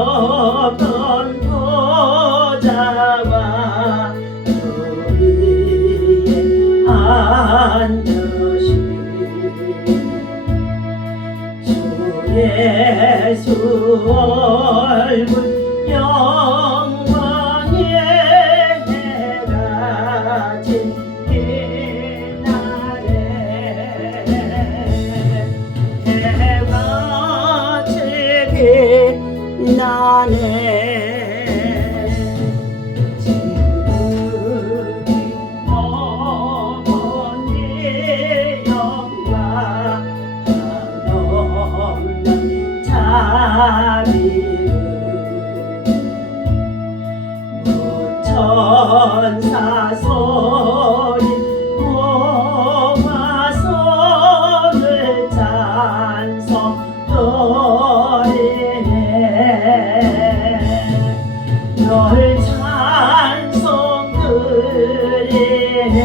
건너던 보좌와 우리의 안전시 주 예수 얼굴 영광의 해가 지긴 날에 해가 나네 지극히 높은 네 영광 한없는 자비를 무천사 소리 모아선을 찬송 널 찬송 드리네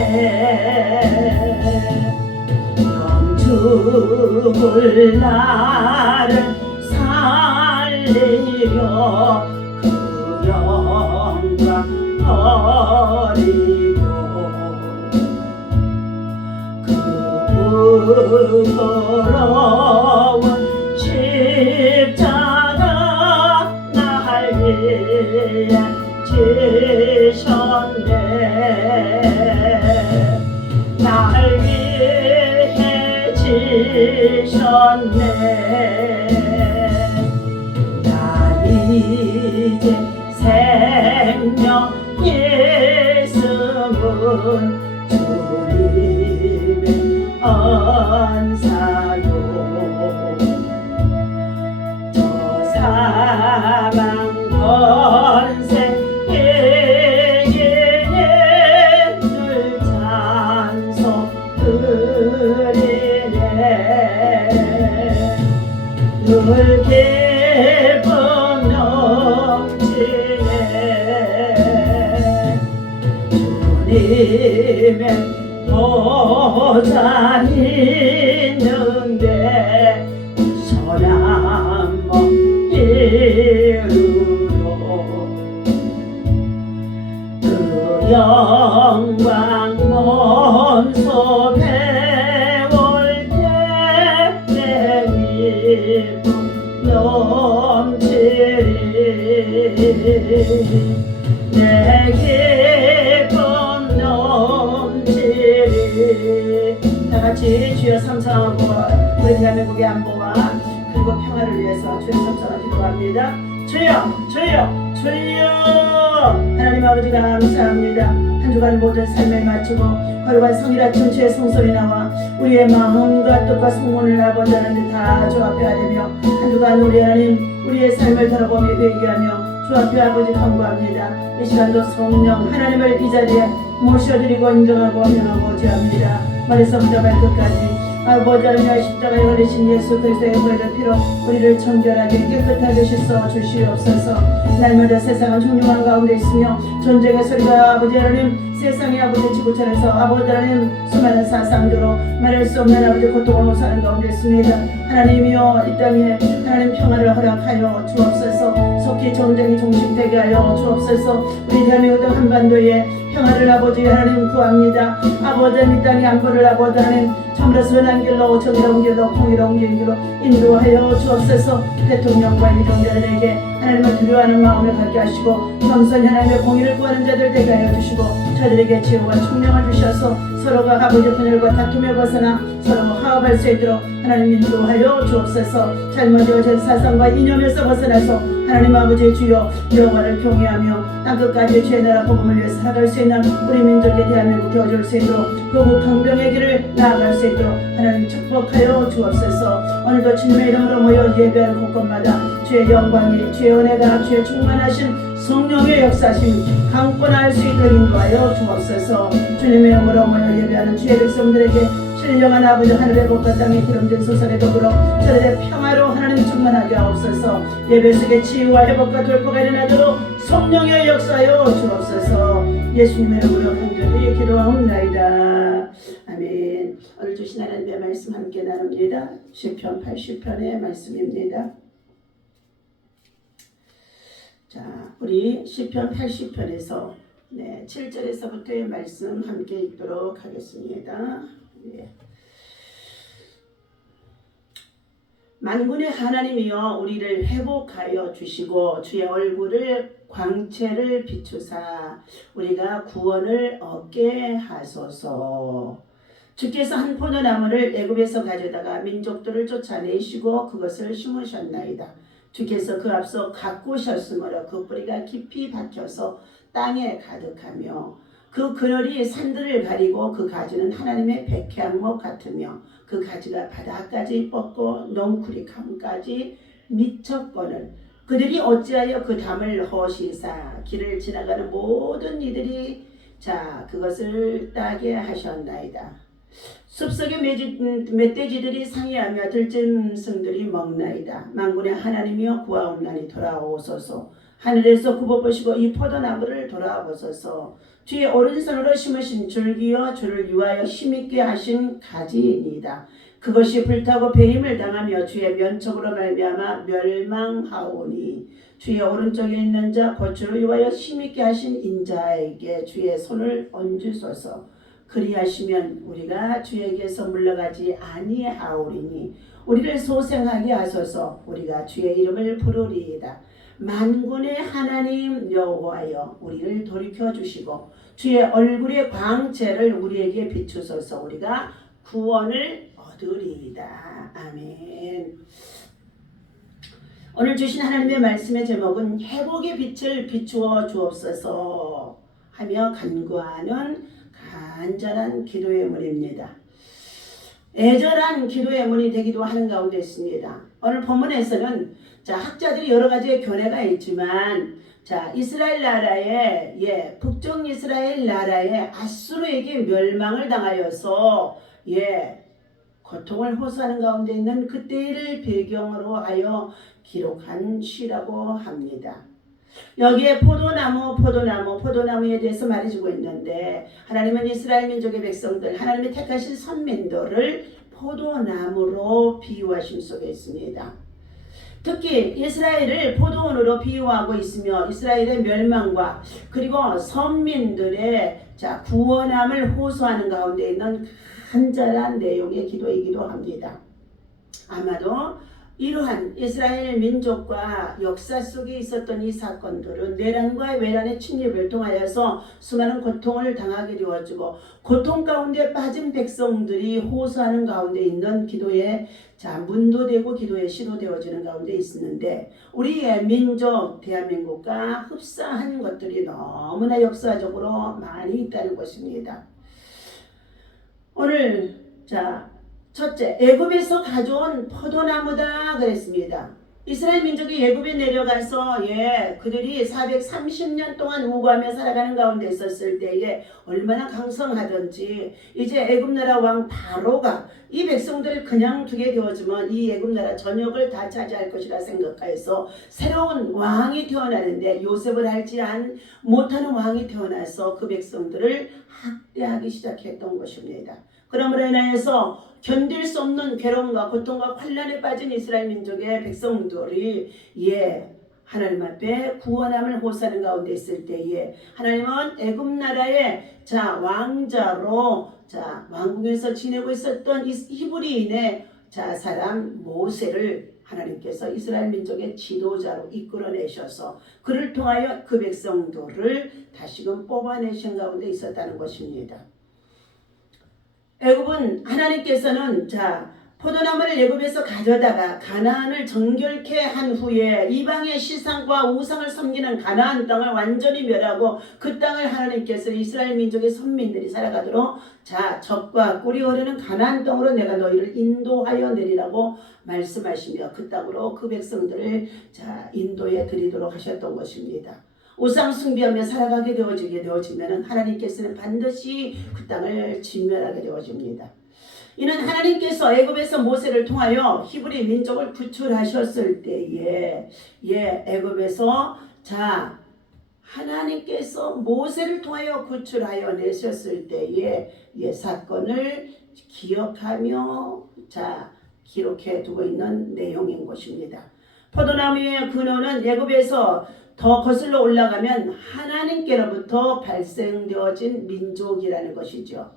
영죽을 나를 살리려 그 영광 버리고 그 부끄러운 십자가 날 위해 지셨네 날 위해 지셨네 나 이제 생명 예수는 주님의 은사요 저 사랑 권세 이기는 늘 찬송 드리네 늘 기쁨 넘치네 주님의 보좌 있는데 서량 이루로 그 영광 몸소 배울 때 내 기쁨 넘치리 내 기쁨 넘치리 다 같이 주여 삼성하고 우리 대한민국의 안보와 그리고 평화를 위해서 주여 삼성을 기도합니다. 주여 주여 주여 하나님 아버지 감사합니다. 한 주간 모든 삶을 마치고 거룩한 성일아 천주의 성소리 나와 우리의 마음과 뜻과 소원을 아버지 하나님 다 주 앞에 아뢰며 한 주간 우리 하나님 우리의 삶을 돌아보며 회개하며 주 앞에 아버지 간구합니다. 이 시간도 성령 하나님을 이 자리에 모셔드리고 인정하고 명하고 죄합니다. 머리서부터 발끝까지 아버지 하나님 십자가에 걸리신 예수 그리스도의 보혈의 피로 우리를 정결하게 깨끗하게 씻어 주시옵소서. 날마다 세상은 흉흉한 가운데 있으며 전쟁의 소리가 아버지 하나님 세상의 아버지 지구촌에서 아버지 하나님 수많은 사상으로 말할 수 없는 아버지 고통으로 사는 가운데 있습니다. 하나님이여 이 땅에 하나님 평화를 허락하여 주옵소서. 속히 전쟁이 종식되게 하여 주옵소서. 우리 대한민국 한반도에 평화를 아버지 하나님 구합니다. 아버지 이 땅의 안보를 아버지 하나님 참으로 선한 길로 정의로운 길로 공의로운 길로 인도하여 주옵소서. 대통령과 유종자들에게 하나님을 두려워하는 마음을 갖게 하시고 겸손히 하나님의 공의를 구하는 자들 되게 하여 주시고 저들에게 지혜와 총명을 주셔서 서로가 아버지 분열과 다툼에 벗어나 서로 화합할 수 있도록 하나님 인도하여 주옵소서. 잘못되어진 사상과 이념에서 벗어나서 하나님 아버지의 주여 여호와를 경외하며 땅끝까지 죄 나라 복음을 위해 살아갈 수 있는 우리 민족의 대한민국 되어줄 수 있도록 거룩 강병의 길을 나아갈 수 있도록 하나님 축복하여 주옵소서. 오늘도 주님의 이름으로 모여 예배하는 곳곳마다 주의 영광이 주의 은혜가 주의 충만하신 성령의 역사심 강권할 수 있도록 인도하여 주옵소서. 주님의 이름으로 모여 예배하는 주의 백성들에게 신령한 아버지 하늘의 복과 땅의 기름진 소설의 더불어 저들의 평화로 하나님 충만하게 하옵소서. 예배 속에 치유와 회복과 돌파가 일어나도록 성령의 역사여 주옵소서. 예수님의 이름으로 간절히 기도하옵나이다. 오늘 주신 하나님의 말씀 함께 나눕니다. 시편 80편의 말씀입니다. 자, 우리 시편 80편에서 7절에서부터의 말씀 함께 읽도록 하겠습니다. 만군의 하나님이여 우리를 회복하여 주시고 주의 얼굴을 광채를 비추사 우리가 구원을 얻게 하소서. 주께서 한 포도나무를 애굽에서 가져다가 민족들을 쫓아내시고 그것을 심으셨나이다. 주께서 그 앞서 가꾸셨으므로 그 뿌리가 깊이 박혀서 땅에 가득하며 그 그늘이 산들을 가리고 그 가지는 하나님의 백향목 같으며 그 가지가 바닥까지 뻗고 넝쿨이 강까지 미쳤거늘 그들이 어찌하여 그 담을 허시사 길을 지나가는 모든 이들이 그것을 따게 하셨나이다. 숲속의 멧돼지들이 상의하며 들짐승들이 먹나이다. 만군의 하나님이여 구하옵나니 돌아오소서. 하늘에서 굽어보시고 이 포도나무를 돌아보소서. 주의 오른손으로 심으신 줄기여 주를 위하여 힘있게 하신 가지이니이다. 그것이 불타고 배임을 당하며 주의 면척으로 말미암아 멸망하오니 주의 오른쪽에 있는 자 곧 주를 위하여 힘있게 하신 인자에게 주의 손을 얹으소서. 그리하시면 우리가 주에게서 물러가지 아니하오리니 우리를 소생하게 하소서. 우리가 주의 이름을 부르리이다. 만군의 하나님 여호와여 우리를 돌이켜 주시고 주의 얼굴의 광채를 우리에게 비추소서. 우리가 구원을 얻으리이다. 아멘. 오늘 주신 하나님의 말씀의 제목은 회복의 빛을 비추어 주옵소서 하며 간구하는 간절한 기도의 문입니다. 애절한 기도의 문이 되기도 하는 가운데 있습니다. 오늘 본문에서는 학자들이 여러 가지의 견해가 있지만 이스라엘 나라의 북쪽 이스라엘 나라의 아수르에게 멸망을 당하여서 고통을 호소하는 가운데 있는 그때를 배경으로 하여 기록한 시라고 합니다. 여기에 포도나무에 대해서 말해주고 있는데 하나님은 이스라엘 민족의 백성들, 하나님이 택하신 선민들을 포도나무로 비유하심 속에 있습니다. 특히 이스라엘을 포도원으로 비유하고 있으며 이스라엘의 멸망과 그리고 선민들의 구원함을 호소하는 가운데 있는 간절한 내용의 기도이기도 합니다. 아마도 이러한 이스라엘 민족과 역사 속에 있었던 이 사건들은 내란과 외란의 침입을 통하여서 수많은 고통을 당하게 되어지고 고통 가운데 빠진 백성들이 호소하는 가운데 있는 기도의 문도되고 기도의 시도되어지는 가운데 있었는데 우리의 민족 대한민국과 흡사한 것들이 너무나 역사적으로 많이 있다는 것입니다. 오늘 첫째, 애굽에서 가져온 포도나무다 그랬습니다. 이스라엘 민족이 애굽에 내려가서 그들이 430년 동안 우고하며 살아가는 가운데 있었을 때에 얼마나 강성하던지 이제 애굽 나라 왕 바로가 이 백성들을 그냥 두게 되어지면 이 애굽 나라 전역을 다 차지할 것이라 생각하여서 새로운 왕이 태어나는데 요셉을 알지 못하는 왕이 태어나서 그 백성들을 학대하기 시작했던 것입니다. 그러므로 인하여서 견딜 수 없는 괴로움과 고통과 환난에 빠진 이스라엘 민족의 백성들이 하나님 앞에 구원함을 호소하는 가운데 있을 때에 하나님은 애굽 나라의 왕자로 왕궁에서 지내고 있었던 이 히브리인의 사람 모세를 하나님께서 이스라엘 민족의 지도자로 이끌어내셔서 그를 통하여 그 백성들을 다시금 뽑아내신 가운데 있었다는 것입니다. 애굽은 하나님께서는 포도나무를 애굽에서 가져다가 가나안을 정결케 한 후에 이방의 시상과 우상을 섬기는 가나안 땅을 완전히 멸하고 그 땅을 하나님께서 이스라엘 민족의 선민들이 살아가도록 젖과 꿀이 흐르는 가나안 땅으로 내가 너희를 인도하여 내리라고 말씀하시며 그 땅으로 그 백성들을 인도해 드리도록 하셨던 것입니다. 우상 숭배하며 살아가게 되어지면 하나님께서는 반드시 그 땅을 진멸하게 되어집니다. 이는 하나님께서 애굽에서 모세를 통하여 히브리 민족을 구출하셨을 때에 애굽에서 하나님께서 모세를 통하여 구출하여 내셨을 때의 사건을 기억하며 기록해 두고 있는 내용인 것입니다. 포도나무의 근원은 애굽에서 더 거슬러 올라가면 하나님께로부터 발생되어진 민족이라는 것이죠.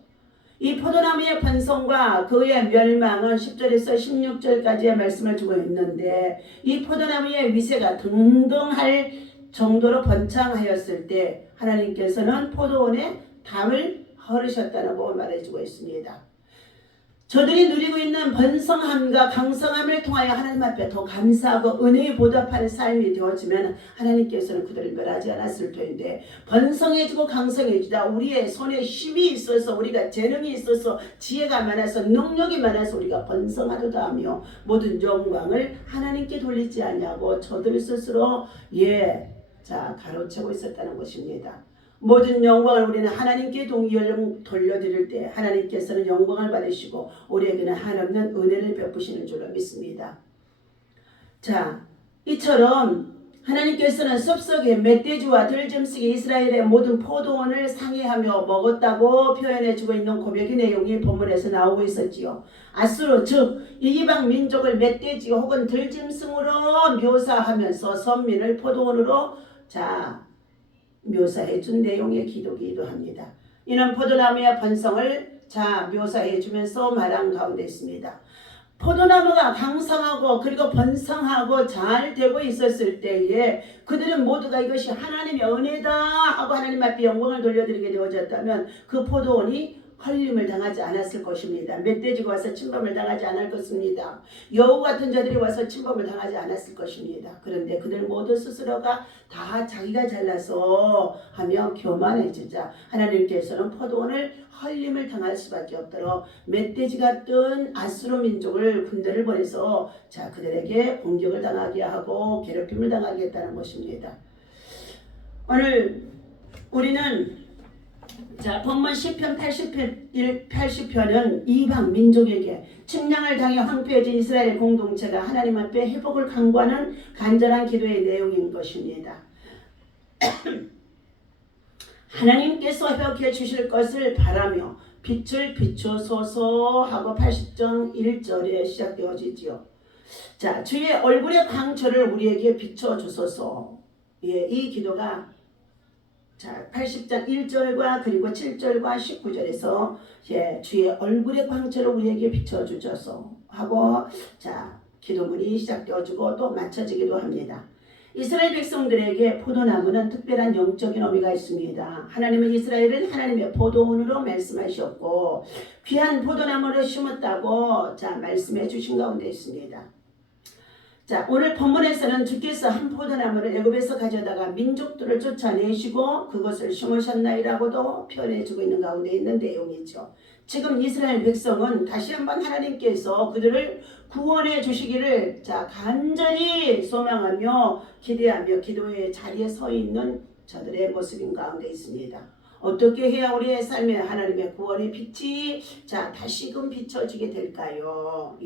이 포도나무의 번성과 그의 멸망은 10절에서 16절까지의 말씀을 주고 있는데, 이 포도나무의 위세가 등등할 정도로 번창하였을 때 하나님께서는 포도원에 담을 허르셨다고 말해주고 있습니다. 저들이 누리고 있는 번성함과 강성함을 통하여 하나님 앞에 더 감사하고 은혜에 보답하는 삶이 되어지면 하나님께서는 그들을 멸하지 않았을 터인데, 번성해지고 강성해지다 우리의 손에 힘이 있어서, 우리가 재능이 있어서, 지혜가 많아서, 능력이 많아서 우리가 번성하도다 하며 모든 영광을 하나님께 돌리지 않냐고 저들 스스로 가로채고 있었다는 것입니다. 모든 영광을 우리는 하나님께 돌려드릴 때 하나님께서는 영광을 받으시고 우리에게는 한없는 은혜를 베푸시는 줄로 믿습니다. 이처럼 하나님께서는 숲속에 멧돼지와 들짐승이 이스라엘의 모든 포도원을 상해하며 먹었다고 표현해주고 있는 고백의 내용이 본문에서 나오고 있었지요. 아수르 즉 이방 민족을 멧돼지 혹은 들짐승으로 묘사하면서 선민을 포도원으로 묘사해 준 내용의 기도기도 합니다. 이는 포도나무의 번성을 묘사해 주면서 말한 가운데 있습니다. 포도나무가 강성하고 그리고 번성하고 잘 되고 있었을 때에 그들은 모두가 이것이 하나님의 은혜다 하고 하나님 앞에 영광을 돌려드리게 되어졌다면 그 포도원이 헐림을 당하지 않았을 것입니다. 멧돼지가 와서 침범을 당하지 않을 것입니다. 여우 같은 자들이 와서 침범을 당하지 않았을 것입니다. 그런데 그들 모두 스스로가 다 자기가 잘나서 하며 교만해지자 하나님께서는 포도원을 헐림을 당할 수밖에 없도록 멧돼지 같은 아수르 민족을 군대를 보내서 그들에게 공격을 당하게 하고 괴롭힘을 당하게 했다는 것입니다. 오늘 우리는 본문 시편 80편은 이방 민족에게 침략을 당해 황폐해진 이스라엘 공동체가 하나님 앞에 회복을 간구하는 간절한 기도의 내용인 것입니다. 하나님께서 회복해 주실 것을 바라며 빛을 비추소서 하고 80장 1절에 시작되어지지요. 주의 얼굴의 광채를 우리에게 비춰주소서. 이 기도가 80장 1절과 그리고 7절과 19절에서 주의 얼굴의 광채를 우리에게 비춰주셔서 하고 기도문이 시작되어지고 또 맞춰지기도 합니다. 이스라엘 백성들에게 포도나무는 특별한 영적인 의미가 있습니다. 하나님은 이스라엘을 하나님의 포도원으로 말씀하셨고 귀한 포도나무를 심었다고 말씀해 주신 가운데 있습니다. 오늘 본문에서는 주께서 한 포도나무를 애굽에서 가져다가 민족들을 쫓아내시고 그것을 심으셨나이라고도 표현해주고 있는 가운데 있는 내용이죠. 지금 이스라엘 백성은 다시 한번 하나님께서 그들을 구원해 주시기를 간절히 소망하며 기대하며 기도의 자리에 서 있는 저들의 모습인 가운데 있습니다. 어떻게 해야 우리의 삶에 하나님의 구원의 빛이 다시금 비춰지게 될까요?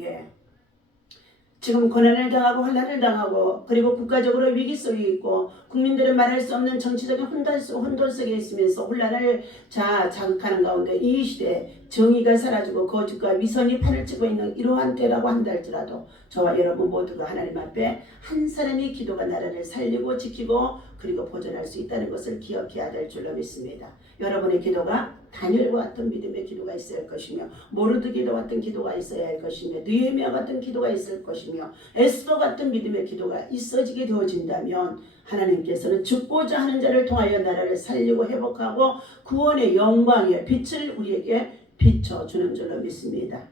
지금 고난을 당하고 환난을 당하고 그리고 국가적으로 위기 속에 있고 국민들은 말할 수 없는 정치적인 혼돈 속에 있으면서 혼란을 자극하는 가운데 이 시대에 정의가 사라지고 거짓과 위선이 판을 치고 있는 이러한 때라고 한다 할지라도 저와 여러분 모두가 하나님 앞에 한 사람의 기도가 나라를 살리고 지키고 그리고 보존할 수 있다는 것을 기억해야 될 줄로 믿습니다. 여러분의 기도가 다니엘과 같은 믿음의 기도가 있어야 할 것이며 모르드 기도 같은 기도가 있어야 할 것이며 느헤미야 같은 기도가 있을 것이며 에스더 같은 믿음의 기도가 있어지게 되어진다면 하나님께서는 죽고자 하는 자를 통하여 나라를 살리고 회복하고 구원의 영광의 빛을 우리에게 비춰주는 줄로 믿습니다.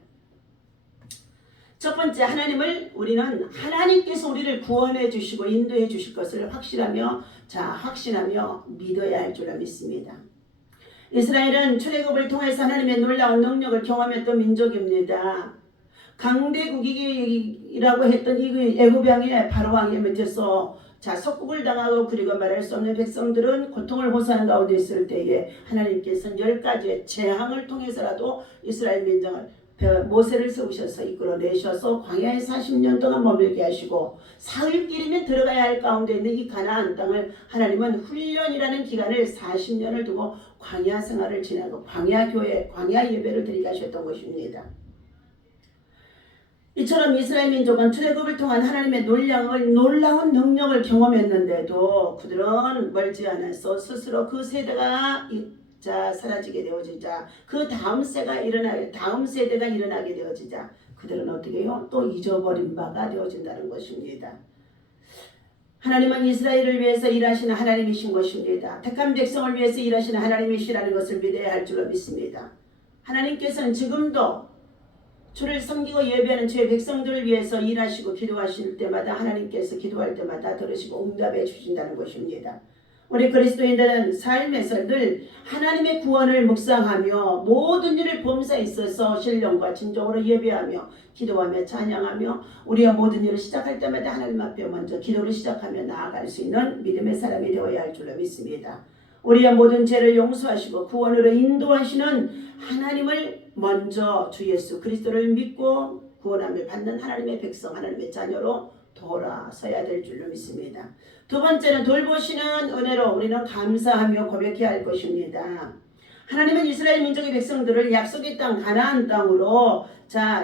첫 번째, 우리는 하나님께서 우리를 구원해 주시고 인도해 주실 것을 확신하며 믿어야 할 줄로 믿습니다. 이스라엘은 출애굽을 통해서 하나님의 놀라운 능력을 경험했던 민족입니다. 강대국이라고 했던 이 애굽왕의 바로왕에 밑에서 속국을 당하고 그리고 말할 수 없는 백성들은 고통을 호소하는 가운데 있을 때에 하나님께서는 10가지의 재앙을 통해서라도 이스라엘 모세를 세우셔서 이끌어내셔서 광야에 40년 동안 머물게 하시고 사흘길이면 들어가야 할 가운데 있는 이 가나안 땅을 하나님은 훈련이라는 기간을 40년을 두고 광야 생활을 지나고 광야 교회, 광야 예배를 드리게 하셨던 것입니다. 이처럼 이스라엘 민족은 출애굽을 통한 하나님의 놀라운 능력을 경험했는데도 그들은 멀지 않아서 스스로 그 세대가 사라지게 되어지자 그 다음 세대가 일어나게 되어지자 그들은 어떻게 해요? 또 잊어버린 바가 되어진다는 것입니다. 하나님은 이스라엘을 위해서 일하시는 하나님이신 것입니다. 택한 백성을 위해서 일하시는 하나님이시라는 것을 믿어야 할 줄로 믿습니다. 하나님께서는 지금도 주를 섬기고 예배하는 주의 백성들을 위해서 일하시고 기도하실 때마다 하나님께서 기도할 때마다 들으시고 응답해 주신다는 것입니다. 우리 그리스도인들은 삶에서 늘 하나님의 구원을 묵상하며 모든 일을 범사에 있어서 신령과 진정으로 예배하며 기도하며 찬양하며 우리가 모든 일을 시작할 때마다 하나님 앞에 먼저 기도를 시작하며 나아갈 수 있는 믿음의 사람이 되어야 할 줄로 믿습니다. 우리의 모든 죄를 용서하시고 구원으로 인도하시는 하나님을 먼저 주 예수 그리스도를 믿고 구원함을 받는 하나님의 백성, 하나님의 자녀로 돌아서야 될 줄로 믿습니다. 두 번째는 돌보시는 은혜로 우리는 감사하며 고백해야 할 것입니다. 하나님은 이스라엘 민족의 백성들을 약속의 땅 가나안 땅으로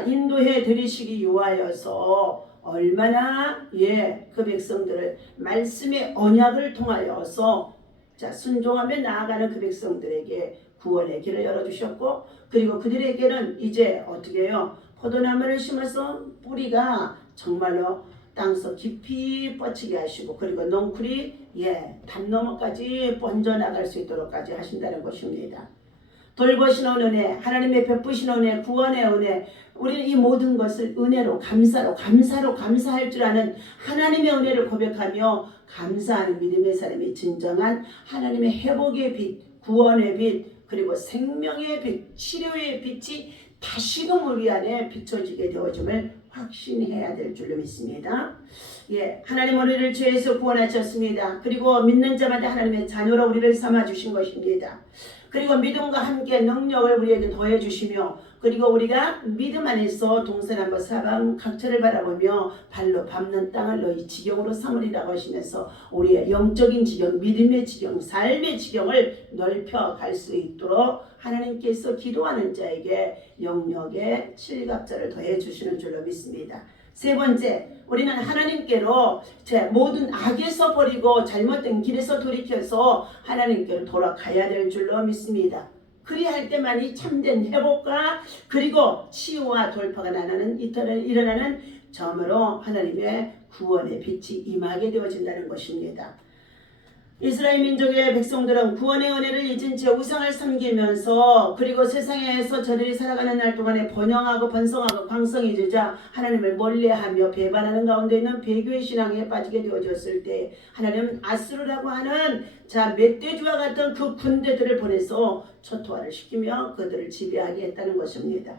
인도해 드리시기 위하여서 얼마나 그 백성들을 말씀의 언약을 통하여서 순종하며 나아가는 그 백성들에게 구원의 길을 열어주셨고 그리고 그들에게는 이제 어떻게 해요? 포도나무를 심어서 뿌리가 정말로 땅속 깊이 뻗치게 하시고 그리고 넝쿨이 담 너머까지 번져나갈 수 있도록까지 하신다는 것입니다. 돌보시는 은혜, 하나님의 베푸시는 은혜, 구원의 은혜, 우리는 이 모든 것을 은혜로 감사로 감사할 줄 아는 하나님의 은혜를 고백하며 감사하는 믿음의 사람이 진정한 하나님의 회복의 빛, 구원의 빛, 그리고 생명의 빛, 치료의 빛이 다시금 우리 안에 비춰지게 되어짐을 확신해야 될 줄로 믿습니다. 하나님 우리를 죄에서 구원하셨습니다. 그리고 믿는 자마다 하나님의 자녀로 우리를 삼아주신 것입니다. 그리고 믿음과 함께 능력을 우리에게 더해주시며 그리고 우리가 믿음 안에서 동서남북 사방 각처를 바라보며 발로 밟는 땅을 너희 지경으로 삼으리라고 하시면서 우리의 영적인 지경, 믿음의 지경, 삶의 지경을 넓혀갈 수 있도록 하나님께서 기도하는 자에게 영역의 칠갑자를 더해주시는 줄로 믿습니다. 세 번째, 우리는 하나님께로 모든 악에서 버리고 잘못된 길에서 돌이켜서 하나님께로 돌아가야 될 줄로 믿습니다. 그리할 때만이 참된 회복과 그리고 치유와 돌파가 일어나는 점으로 하나님의 구원의 빛이 임하게 되어진다는 것입니다. 이스라엘 민족의 백성들은 구원의 은혜를 잊은 채 우상을 섬기면서 그리고 세상에서 저들이 살아가는 날 동안에 번영하고 번성하고 광성해지자 하나님을 멀리하며 배반하는 가운데 있는 배교의 신앙에 빠지게 되어졌을 때 하나님은 아수르라고 하는 멧돼지와 같은 그 군대들을 보내서 초토화를 시키며 그들을 지배하게 했다는 것입니다.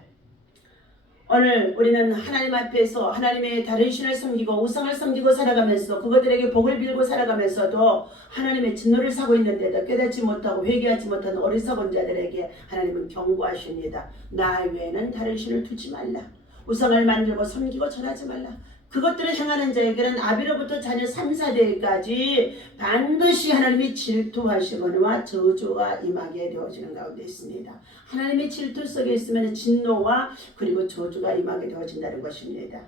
오늘 우리는 하나님 앞에서 하나님의 다른 신을 섬기고 우상을 섬기고 살아가면서 그것들에게 복을 빌고 살아가면서도 하나님의 진노를 사고 있는데도 깨닫지 못하고 회개하지 못하는 어리석은 자들에게 하나님은 경고하십니다. 나 외에는 다른 신을 두지 말라. 우상을 만들고 섬기고 절하지 말라. 그것들을 행하는 자에게는 아비로부터 자녀 3, 4대까지 반드시 하나님이 질투하시거니와 저주가 임하게 되어지는 가운데 있습니다. 하나님의 질투 속에 있으면 진노와 그리고 저주가 임하게 되어진다는 것입니다.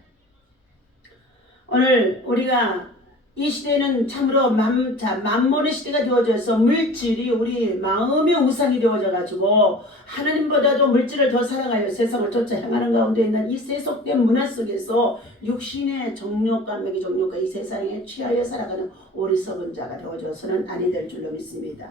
오늘 우리가 이 시대는 참으로 만몬의 시대가 되어져서 물질이 우리 마음의 우상이 되어져가지고 하나님보다도 물질을 더 사랑하여 세상을 쫓아 행하는 가운데 있는 이 세속된 문화 속에서 육신의 정욕과 매기 정욕과 이 세상에 취하여 살아가는 어리석은 자가 되어져서는 아니 될 줄로 믿습니다.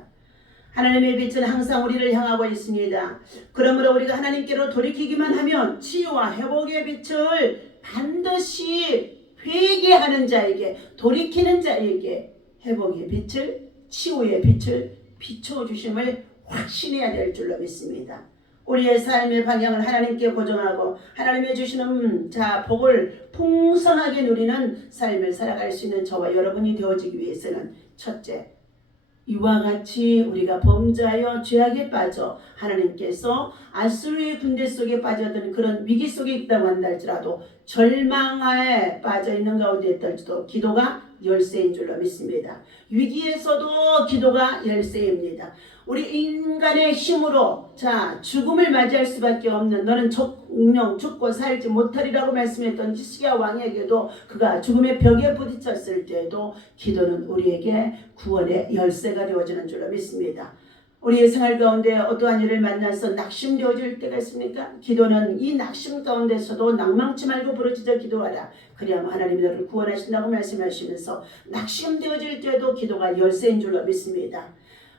하나님의 빛은 항상 우리를 향하고 있습니다. 그러므로 우리가 하나님께로 돌이키기만 하면 치유와 회복의 빛을 반드시 회개하는 자에게 돌이키는 자에게 회복의 빛을 치유의 빛을 비춰주심을 확신해야 될 줄로 믿습니다. 우리의 삶의 방향을 하나님께 고정하고 하나님의 주시는 복을 풍성하게 누리는 삶을 살아갈 수 있는 저와 여러분이 되어지기 위해서는 첫째, 이와 같이 우리가 범죄하여 죄악에 빠져 하나님께서 아수르의 군대 속에 빠져든 그런 위기 속에 있다고 한다 할지라도 절망에 빠져 있는 가운데 있더라도 기도가 열쇠인 줄로 믿습니다. 위기에서도 기도가 열쇠입니다. 우리 인간의 힘으로 죽음을 맞이할 수밖에 없는 너는 정령 죽고 살지 못하리라고 말씀했던 히스기야 왕에게도 그가 죽음의 벽에 부딪혔을 때에도 기도는 우리에게 구원의 열쇠가 되어지는 줄로 믿습니다. 우리의 생활 가운데 어떠한 일을 만나서 낙심되어질 때가 있습니까? 기도는 이 낙심 가운데서도 낭망치 말고 부르짖어 기도하라. 그리하면 하나님이 너를 구원하신다고 말씀하시면서 낙심되어질 때도 기도가 열쇠인 줄로 믿습니다.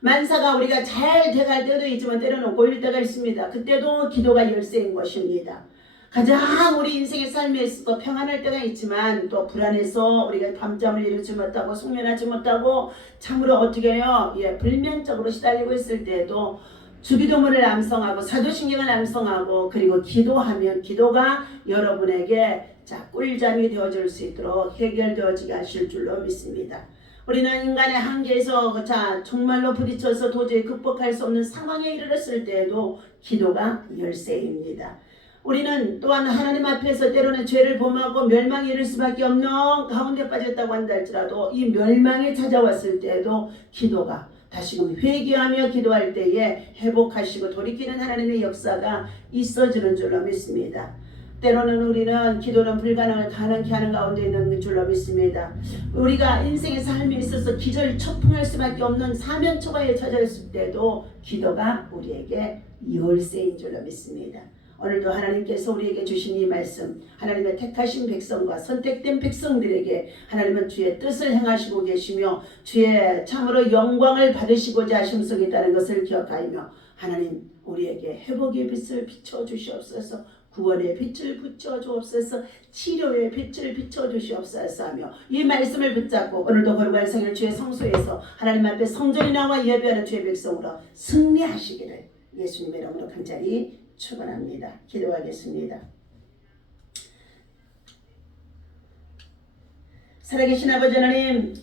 만사가 우리가 잘 돼갈 때도 있지만 때로는 꼬일 때가 있습니다. 그때도 기도가 열쇠인 것입니다. 가장 우리 인생의 삶에 있어서 평안할 때가 있지만 또 불안해서 우리가 밤잠을 이루지 못하고 숙면하지 못하고 참으로 어떻게 해요? 불면적으로 시달리고 있을 때에도 주기도문을 암송하고 사도신경을 암송하고 그리고 기도하면 기도가 여러분에게 꿀잠이 되어줄 수 있도록 해결되어지게 하실 줄로 믿습니다. 우리는 인간의 한계에서 정말로 부딪혀서 도저히 극복할 수 없는 상황에 이르렀을 때에도 기도가 열쇠입니다. 우리는 또한 하나님 앞에서 때로는 죄를 범하고 멸망에 이를 수밖에 없는 가운데 빠졌다고 한다 할지라도 이 멸망이 찾아왔을 때에도 기도가 다시금 회개하며 기도할 때에 회복하시고 돌이키는 하나님의 역사가 있어지는 줄로 믿습니다. 때로는 우리는 기도는 불가능을 가능케 하는 가운데 있는 줄로 믿습니다. 우리가 인생의 삶에 있어서 기절초풍할 수밖에 없는 사면초가에 처졌을 때도 기도가 우리에게 열쇠인 줄로 믿습니다. 오늘도 하나님께서 우리에게 주신 이 말씀, 하나님의 택하신 백성과 선택된 백성들에게 하나님은 주의 뜻을 행하시고 계시며 주의 참으로 영광을 받으시고자 하심 속에 있다는 것을 기억하며 하나님 우리에게 회복의 빛을 비춰주시옵소서, 구원의 빛을 비춰주옵소서, 치료의 빛을 비춰주시옵소서 하며 이 말씀을 붙잡고 오늘도 거룩한 성일 주의 성소에서 하나님 앞에 성전이 나와 예배하는 주의 백성으로 승리하시기를 예수님의 이름으로 간절히 축원합니다. 기도하겠습니다. 살아계신 아버지 하나님,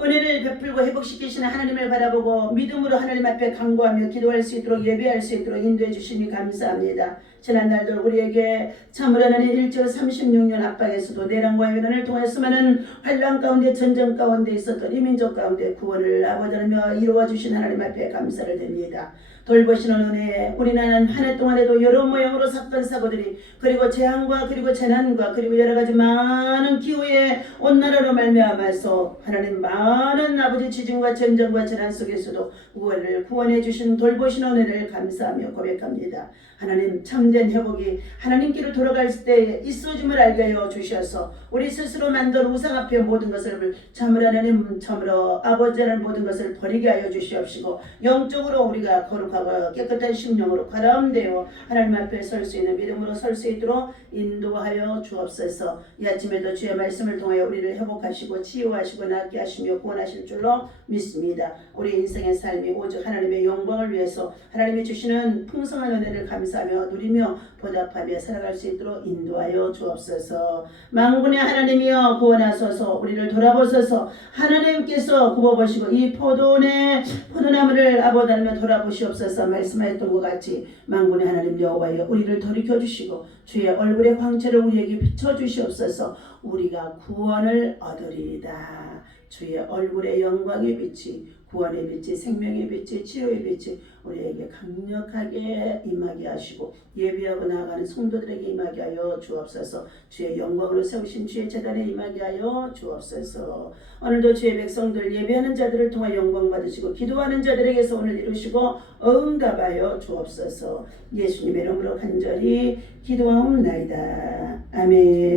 은혜를 베풀고 회복시키시는 하나님을 바라보고 믿음으로 하나님 앞에 간구하며 기도할 수 있도록 예배할 수 있도록 인도해 주시니 감사합니다. 지난날들 우리에게 참으로 하나님 1절 36년 압박에서도 내란과 외난을 통해서 많은 환난 가운데 전쟁 가운데 있었던 이 민족 가운데 구원을 아버지 하나님 이루어 주신 하나님 앞에 감사를 드립니다. 돌보시는 은혜에 우리는 한 해 동안에도 여러 모양으로 사건 사고들이 그리고 재앙과 그리고 재난과 그리고 여러 가지 많은 기후의 온난화로 말미암아서 하나님 많은 아버지 지진과 전쟁과 재난 속에서도 우리를 구원해 주신 돌보시는 은혜를 감사하며 고백합니다. 하나님 참된 회복이 하나님께로 돌아갈 때 있어짐을 알게 하여 주셔서 우리 스스로 만든 우상 앞에 모든 것을 참으로 하나님 참으로 아버지라는 모든 것을 버리게 하여 주시옵시고 영적으로 우리가 거룩하고 깨끗한 심령으로 가라앉되어 하나님 앞에 설 수 있는 믿음으로 설 수 있도록 인도하여 주옵소서. 이 아침에도 주의 말씀을 통하여 우리를 회복하시고 치유하시고 낫게 하시며 구원하실 줄로 믿습니다. 우리 인생의 삶이 오직 하나님의 영광을 위해서 하나님이 주시는 풍성한 은혜를 감사하며 누리며 보답하며 살아갈 수 있도록 인도하여 주옵소서. 만군의 하나님이여 구원하소서. 우리를 돌아보소서. 하나님께서 굽어보시고 이 포도나무를 아버지 하나님 돌아보시옵소서. 말씀하였던 것 같이 만군의 하나님 여호와여 우리를 돌이켜주시고 주의 얼굴의 광채를 우리에게 비춰주시옵소서. 우리가 구원을 얻으리이다. 주의 얼굴의 영광의 빛이 구원의 빛이 생명의 빛이 치유의 빛이 우리에게 강력하게 임하게 하시고 예비하고 나아가는 성도들에게 임하게 하여 주옵소서. 주의 영광으로 세우신 주의 제단에 임하게 하여 주옵소서. 오늘도 주의 백성들 예배하는 자들을 통해 영광 받으시고 기도하는 자들에게서 오늘 이루시고 응답하여 주옵소서. 예수님의 이름으로 간절히 기도하옵나이다. 아멘.